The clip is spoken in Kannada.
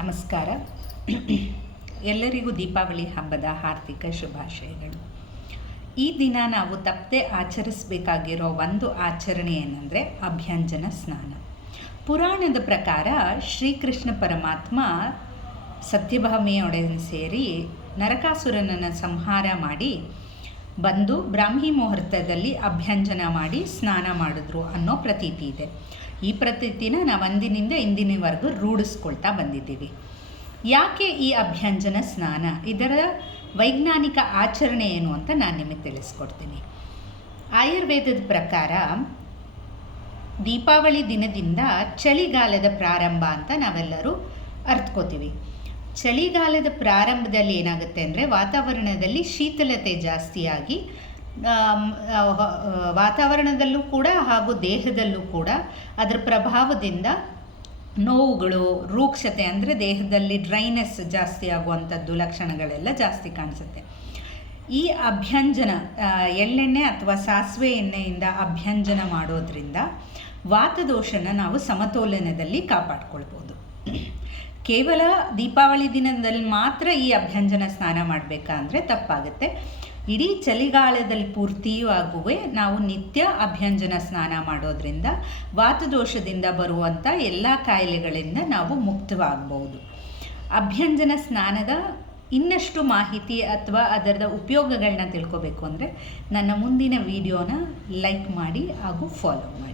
ನಮಸ್ಕಾರ. ಎಲ್ಲರಿಗೂ ದೀಪಾವಳಿ ಹಬ್ಬದ ಹಾರ್ದಿಕ ಶುಭಾಶಯಗಳು. ಈ ದಿನ ನಾವು ತಪ್ಪದೆ ಆಚರಿಸಬೇಕಾಗಿರೋ ಒಂದು ಆಚರಣೆ ಏನಂದರೆ ಅಭ್ಯಂಜನ ಸ್ನಾನ. ಪುರಾಣದ ಪ್ರಕಾರ ಶ್ರೀಕೃಷ್ಣ ಪರಮಾತ್ಮ ಸತ್ಯಭಾಮೆಯೊಡನೆ ಸೇರಿ ನರಕಾಸುರನನ್ನು ಸಂಹಾರ ಮಾಡಿ ಬಂದು ಬ್ರಾಹ್ಮಿ ಮುಹೂರ್ತದಲ್ಲಿ ಅಭ್ಯಂಜನ ಮಾಡಿ ಸ್ನಾನ ಮಾಡಿದ್ರು ಅನ್ನೋ ಪ್ರತೀತಿ ಇದೆ. ಈ ಪ್ರತೀತಿನ ನಾವು ಅಂದಿನಿಂದ ಇಂದಿನವರೆಗೂ ರೂಢಿಸ್ಕೊಳ್ತಾ ಬಂದಿದ್ದೀವಿ. ಯಾಕೆ ಈ ಅಭ್ಯಂಜನ ಸ್ನಾನ, ಇದರ ವೈಜ್ಞಾನಿಕ ಆಚರಣೆ ಏನು ಅಂತ ನಾನು ನಿಮಗೆ ತಿಳಿಸ್ಕೊಡ್ತೀನಿ. ಆಯುರ್ವೇದದ ಪ್ರಕಾರ ದೀಪಾವಳಿ ದಿನದಿಂದ ಚಳಿಗಾಲದ ಪ್ರಾರಂಭ ಅಂತ ನಾವೆಲ್ಲರೂ ಅರ್ಥಕೋತೀವಿ. ಚಳಿಗಾಲದ ಪ್ರಾರಂಭದಲ್ಲಿ ಏನಾಗುತ್ತೆ ಅಂದರೆ ವಾತಾವರಣದಲ್ಲಿ ಶೀತಲತೆ ಜಾಸ್ತಿಯಾಗಿ ವಾತಾವರಣದಲ್ಲೂ ಕೂಡ ಹಾಗೂ ದೇಹದಲ್ಲೂ ಕೂಡ ಅದರ ಪ್ರಭಾವದಿಂದ ನೋವುಗಳು, ರೂಕ್ಷತೆ ಅಂದರೆ ದೇಹದಲ್ಲಿ ಡ್ರೈನೆಸ್ ಜಾಸ್ತಿ ಆಗುವಂಥದ್ದು ಲಕ್ಷಣಗಳೆಲ್ಲ ಜಾಸ್ತಿ ಕಾಣಿಸುತ್ತೆ. ಈ ಅಭ್ಯಂಜನ ಎಳ್ಳೆಣ್ಣೆ ಅಥವಾ ಸಾಸಿವೆ ಎಣ್ಣೆಯಿಂದ ಅಭ್ಯಂಜನ ಮಾಡೋದ್ರಿಂದ ವಾತದೋಷನ ನಾವು ಸಮತೋಲನದಲ್ಲಿ ಕಾಪಾಡ್ಕೊಳ್ಬೋದು. ಕೇವಲ ದೀಪಾವಳಿ ದಿನದಲ್ಲಿ ಮಾತ್ರ ಈ ಅಭ್ಯಂಜನ ಸ್ನಾನ ಮಾಡಬೇಕಾ ಅಂದರೆ ತಪ್ಪಾಗುತ್ತೆ. ಇಡೀ ಚಳಿಗಾಲದಲ್ಲಿ ಪೂರ್ತಿಯೂ ಆಗುವೆ ನಾವು ನಿತ್ಯ ಅಭ್ಯಂಜನ ಸ್ನಾನ ಮಾಡೋದ್ರಿಂದ ವಾತದೋಷದಿಂದ ಬರುವಂಥ ಎಲ್ಲ ಕಾಯಿಲೆಗಳಿಂದ ನಾವು ಮುಕ್ತವಾಗಬಹುದು. ಅಭ್ಯಂಜನ ಸ್ನಾನದ ಇನ್ನಷ್ಟು ಮಾಹಿತಿ ಅಥವಾ ಅದರ ಉಪಯೋಗಗಳನ್ನ ತಿಳ್ಕೊಬೇಕು ಅಂದರೆ ನನ್ನ ಮುಂದಿನ ವಿಡಿಯೋನ ಲೈಕ್ ಮಾಡಿ ಹಾಗೂ ಫಾಲೋ ಮಾಡಿ.